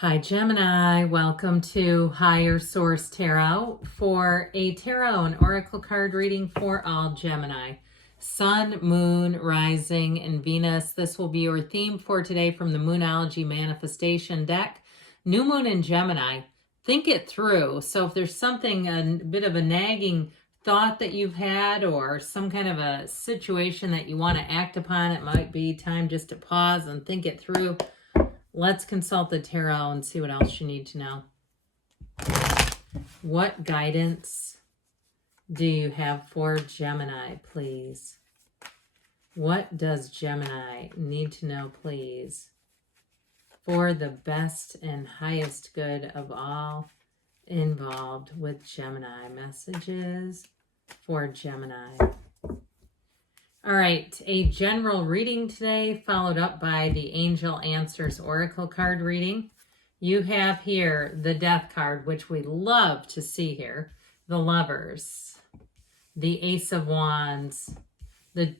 Hi Gemini, welcome to Higher Source Tarot for a tarot and oracle card reading for all Gemini. Sun, Moon, Rising, and Venus. This will be your theme for today from the Moonology Manifestation deck. New Moon in Gemini. Think it through. So if there's something, a bit of a nagging thought that you've had or some kind of a situation that you want to act upon, it might be time just to pause and think it through. Let's consult the tarot and see what else you need to know. What guidance do you have for Gemini, please? What does Gemini need to know, please, for the best and highest good of all involved with Gemini? Messages for Gemini. All right, a general reading today, followed up by the Angel Answers Oracle card reading. You have here the Death card, which we love to see here. The Lovers, the Ace of Wands, the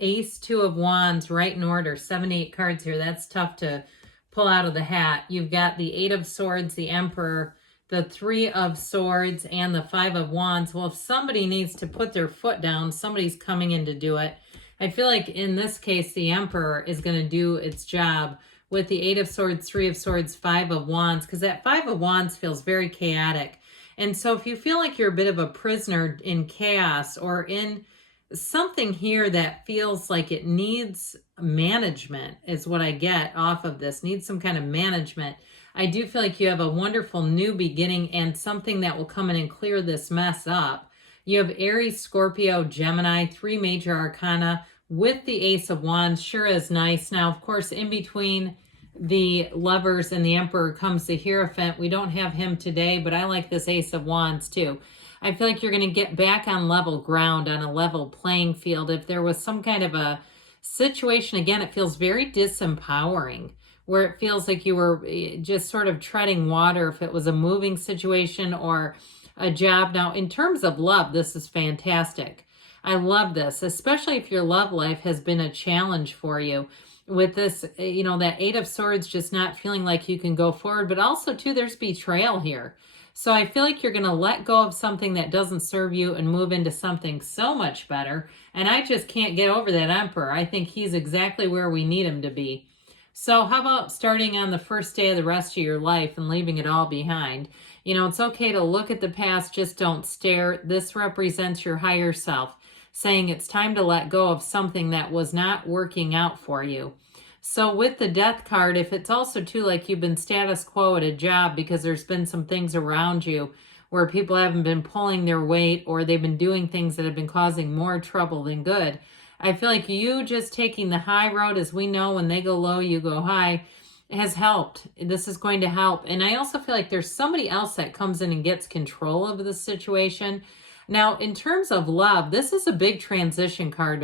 Ace, Two of Wands, right in order, 78 cards here. That's tough to pull out of the hat. You've got the Eight of Swords, the Emperor, the Three of Swords, and the Five of Wands. Well, if somebody needs to put their foot down, somebody's coming in to do it. I feel like in this case, the Emperor is going to do its job with the Eight of Swords, Three of Swords, Five of Wands, because that Five of Wands feels very chaotic. And so if you feel like you're a bit of a prisoner in chaos or in something here that feels like it needs management, is what I get off of this, needs some kind of management. I do feel like you have a wonderful new beginning and something that will come in and clear this mess up. You have Aries, Scorpio, Gemini, three major arcana with the Ace of Wands. Sure is nice. Now, of course, in between the Lovers and the Emperor comes the Hierophant. We don't have him today, but I like this Ace of Wands too. I feel like you're going to get back on level ground, on a level playing field. If there was some kind of a situation, again, it feels very disempowering, where it feels like you were just sort of treading water if it was a moving situation or a job. Now, in terms of love, this is fantastic. I love this, especially if your love life has been a challenge for you. With this, that Eight of Swords just not feeling like you can go forward, but also, too, there's betrayal here. So I feel like you're going to let go of something that doesn't serve you and move into something so much better. And I just can't get over that Emperor. I think he's exactly where we need him to be. So how about starting on the first day of the rest of your life and leaving it all behind? It's okay to look at the past, just don't stare. This represents your higher self, saying it's time to let go of something that was not working out for you. So with the Death card, if it's also too like you've been status quo at a job because there's been some things around you where people haven't been pulling their weight or they've been doing things that have been causing more trouble than good, I feel like you just taking the high road, as we know, when they go low, you go high, has helped. This is going to help. And I also feel like there's somebody else that comes in and gets control of the situation. Now, in terms of love, this is a big transition card.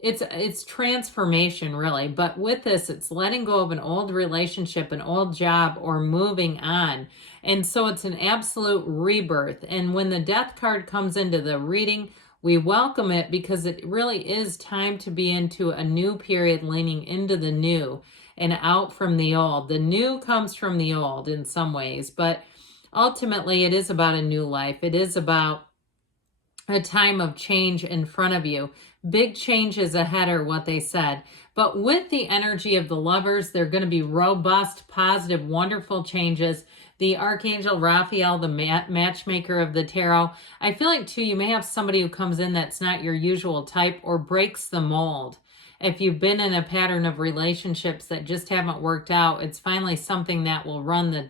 It's transformation, really. But with this, it's letting go of an old relationship, an old job, or moving on. And so it's an absolute rebirth. And when the Death card comes into the reading, we welcome it because it really is time to be into a new period, leaning into the new and out from the old. The new comes from the old in some ways, but ultimately it is about a new life. It is about a time of change in front of you. Big changes ahead are what they said. But with the energy of the Lovers, they're going to be robust, positive, wonderful changes. The Archangel Raphael, the matchmaker of the tarot. I feel like, too, you may have somebody who comes in that's not your usual type or breaks the mold. If you've been in a pattern of relationships that just haven't worked out, it's finally something that will run the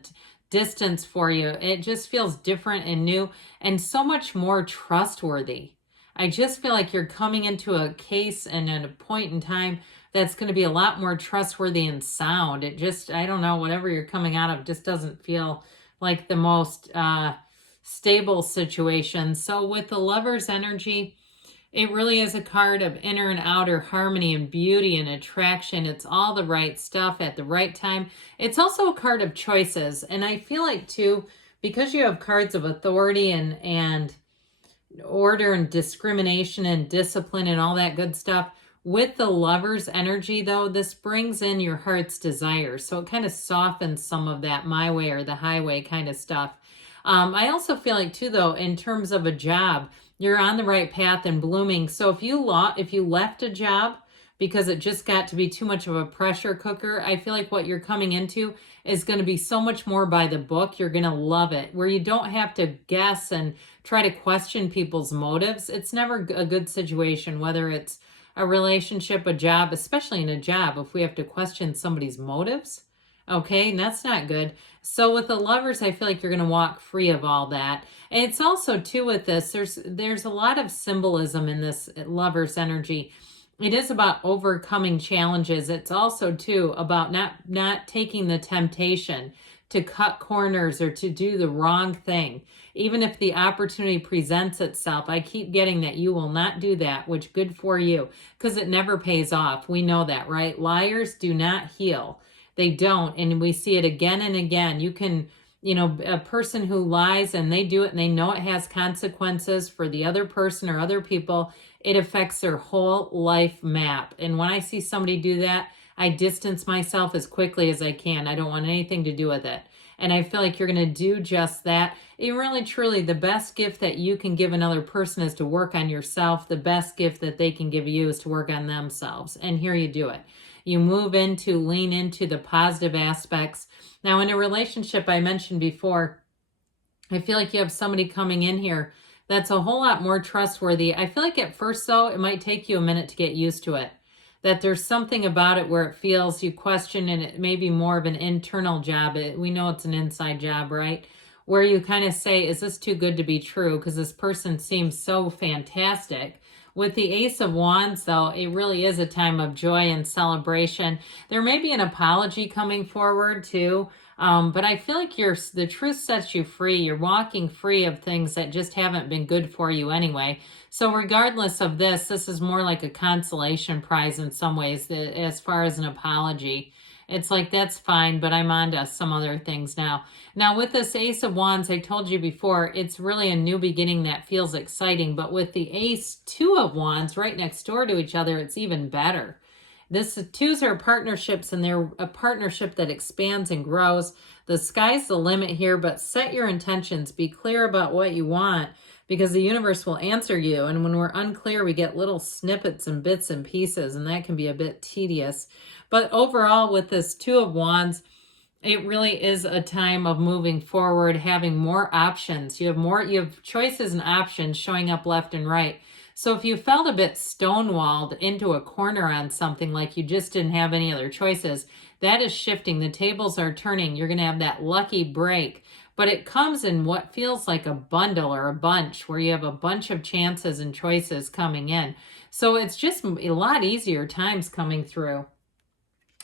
distance for you. It just feels different and new and so much more trustworthy. I just feel like you're coming into a case and at a point in time that's going to be a lot more trustworthy and sound. It just, I don't know, whatever you're coming out of just doesn't feel like the most stable situation. So with the Lover's energy, it really is a card of inner and outer harmony and beauty and attraction. It's all the right stuff at the right time. It's also a card of choices. And I feel like, too, because you have cards of authority and order and discrimination and discipline and all that good stuff, With the Lover's energy, though, this brings in your heart's desires. So it kind of softens some of that my way or the highway kind of stuff. I also feel like, too, though, in terms of a job, you're on the right path and blooming. So if you left a job because it just got to be too much of a pressure cooker, I feel like what you're coming into is going to be so much more by the book. You're going to love it, where you don't have to guess and try to question people's motives. It's never a good situation, whether it's a relationship, a job, especially in a job, if we have to question somebody's motives. Okay, and that's not good. So with the Lovers, I feel like you're going to walk free of all that. And it's also, too, with this, there's a lot of symbolism in this Lover's energy. It is about overcoming challenges. It's also, too, about not taking the temptation to cut corners or to do the wrong thing. Even if the opportunity presents itself, I keep getting that you will not do that, which good for you, because it never pays off. We know that, right? Liars do not heal. They don't, and we see it again and again. You can, a person who lies and they do it and they know it has consequences for the other person or other people, it affects their whole life map. And when I see somebody do that, I distance myself as quickly as I can. I don't want anything to do with it. And I feel like you're going to do just that. And really, truly, the best gift that you can give another person is to work on yourself. The best gift that they can give you is to work on themselves. And here you do it. You lean into the positive aspects. Now, in a relationship, I mentioned before, I feel like you have somebody coming in here that's a whole lot more trustworthy. I feel like at first, though, it might take you a minute to get used to it. That there's something about it where it feels you question, and it may be more of an internal job. We know it's an inside job, right? Where you kind of say, is this too good to be true? Because this person seems so fantastic. With the Ace of Wands, though, it really is a time of joy and celebration. There may be an apology coming forward, too. But I feel like the truth sets you free. You're walking free of things that just haven't been good for you anyway. So regardless of this is more like a consolation prize in some ways, as far as an apology. It's like, that's fine, but I'm on to some other things now. Now, with this Ace of Wands, I told you before, it's really a new beginning that feels exciting. But with the Two of Wands right next door to each other, it's even better. Twos are partnerships, and they're a partnership that expands and grows. The sky's the limit here, but set your intentions. Be clear about what you want, because the universe will answer you. And when we're unclear, we get little snippets and bits and pieces, and that can be a bit tedious. But overall, with this Two of Wands, it really is a time of moving forward, having more options. You have choices and options showing up left and right. So if you felt a bit stonewalled into a corner on something, like you just didn't have any other choices, that is shifting. The tables are turning. You're going to have that lucky break. But it comes in what feels like a bundle or a bunch, where you have a bunch of chances and choices coming in. So it's just a lot easier times coming through.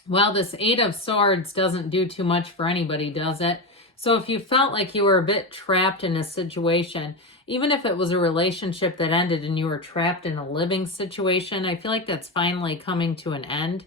Well, this Eight of Swords doesn't do too much for anybody, does it? So if you felt like you were a bit trapped in a situation, even if it was a relationship that ended and you were trapped in a living situation, I feel like that's finally coming to an end,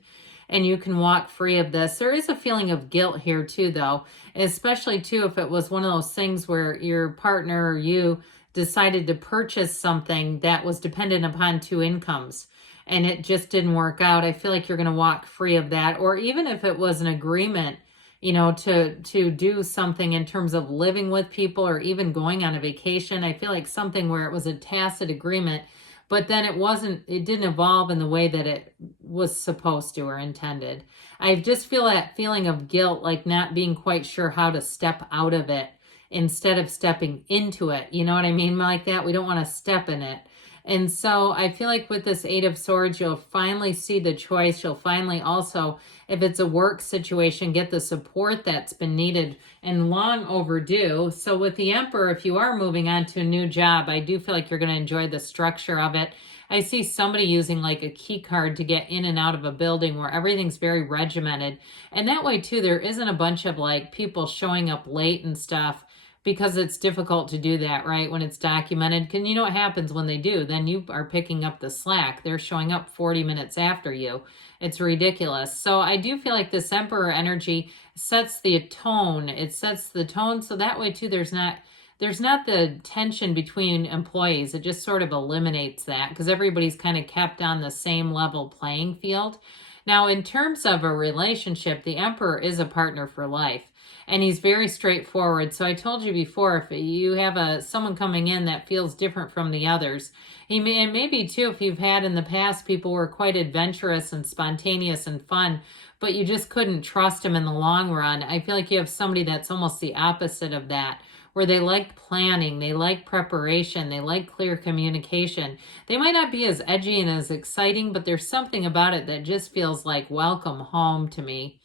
and you can walk free of this. There is a feeling of guilt here too, though, especially too if it was one of those things where your partner or you decided to purchase something that was dependent upon two incomes and it just didn't work out. I feel like you're going to walk free of that. Or even if it was an agreement, to do something in terms of living with people or even going on a vacation. I feel like something where it was a tacit agreement, but then it didn't evolve in the way that it was supposed to or intended. I just feel that feeling of guilt, like not being quite sure how to step out of it instead of stepping into it. You know what I mean? Like that, we don't want to step in it. And so I feel like with this Eight of Swords, you'll finally see the choice. You'll finally also, if it's a work situation, get the support that's been needed and long overdue. So with the Emperor, if you are moving on to a new job, I do feel like you're going to enjoy the structure of it. I see somebody using like a key card to get in and out of a building where everything's very regimented. And that way too, there isn't a bunch of like people showing up late and stuff, because it's difficult to do that, right? When it's documented. And you know what happens when they do? Then you are picking up the slack. They're showing up 40 minutes after you. It's ridiculous. So I do feel like this Emperor energy sets the tone. It sets the tone so that way too there's not there's not the tension between employees. It just sort of eliminates that because everybody's kind of kept on the same level playing field. Now, in terms of a relationship, the Emperor is a partner for life, and he's very straightforward. So I told you before, if you have someone coming in that feels different from the others, and maybe too, if you've had in the past people were quite adventurous and spontaneous and fun, but you just couldn't trust them in the long run. I feel like you have somebody that's almost the opposite of that, where they like planning, they like preparation, they like clear communication. They might not be as edgy and as exciting, but there's something about it that just feels like welcome home to me.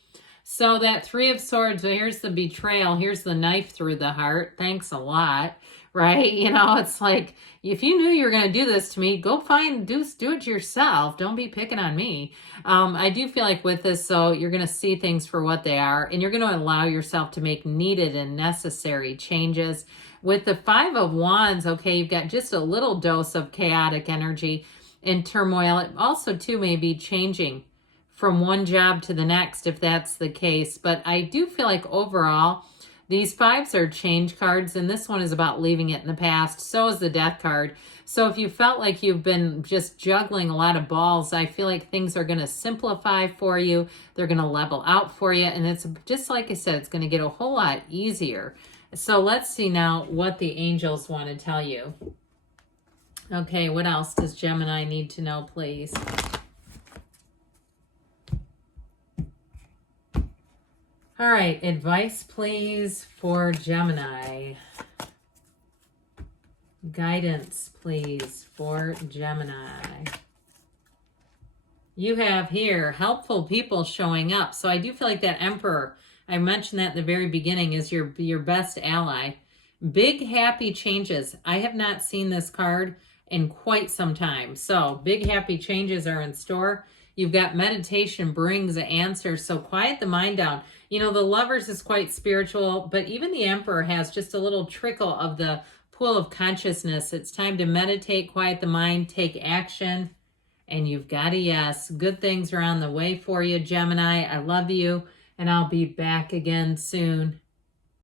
So that Three of Swords, here's the betrayal, here's the knife through the heart. Thanks a lot, right? You know, it's like, if you knew you were going to do this to me, go do it yourself. Don't be picking on me. I do feel like with this, so you're going to see things for what they are, and you're going to allow yourself to make needed and necessary changes. With the Five of Wands, okay, you've got just a little dose of chaotic energy and turmoil. It also, too, may be changing from one job to the next, if that's the case. But I do feel like overall, these fives are change cards, and this one is about leaving it in the past. So is the Death card. So if you felt like you've been just juggling a lot of balls, I feel like things are going to simplify for you. They're going to level out for you. And it's just like I said, it's going to get a whole lot easier. So let's see now what the angels want to tell you. Okay, what else does Gemini need to know, please? All right, advice, please, for Gemini. Guidance, please, for Gemini. You have here helpful people showing up. So I do feel like that Emperor, I mentioned that at the very beginning, is your best ally. Big happy changes. I have not seen this card in quite some time. So big happy changes are in store. You've got meditation brings answers. So quiet the mind down. You know, the Lovers is quite spiritual, but even the Emperor has just a little trickle of the pool of consciousness. It's time to meditate, quiet the mind, take action. And you've got a yes. Good things are on the way for you, Gemini. I love you, and I'll be back again soon.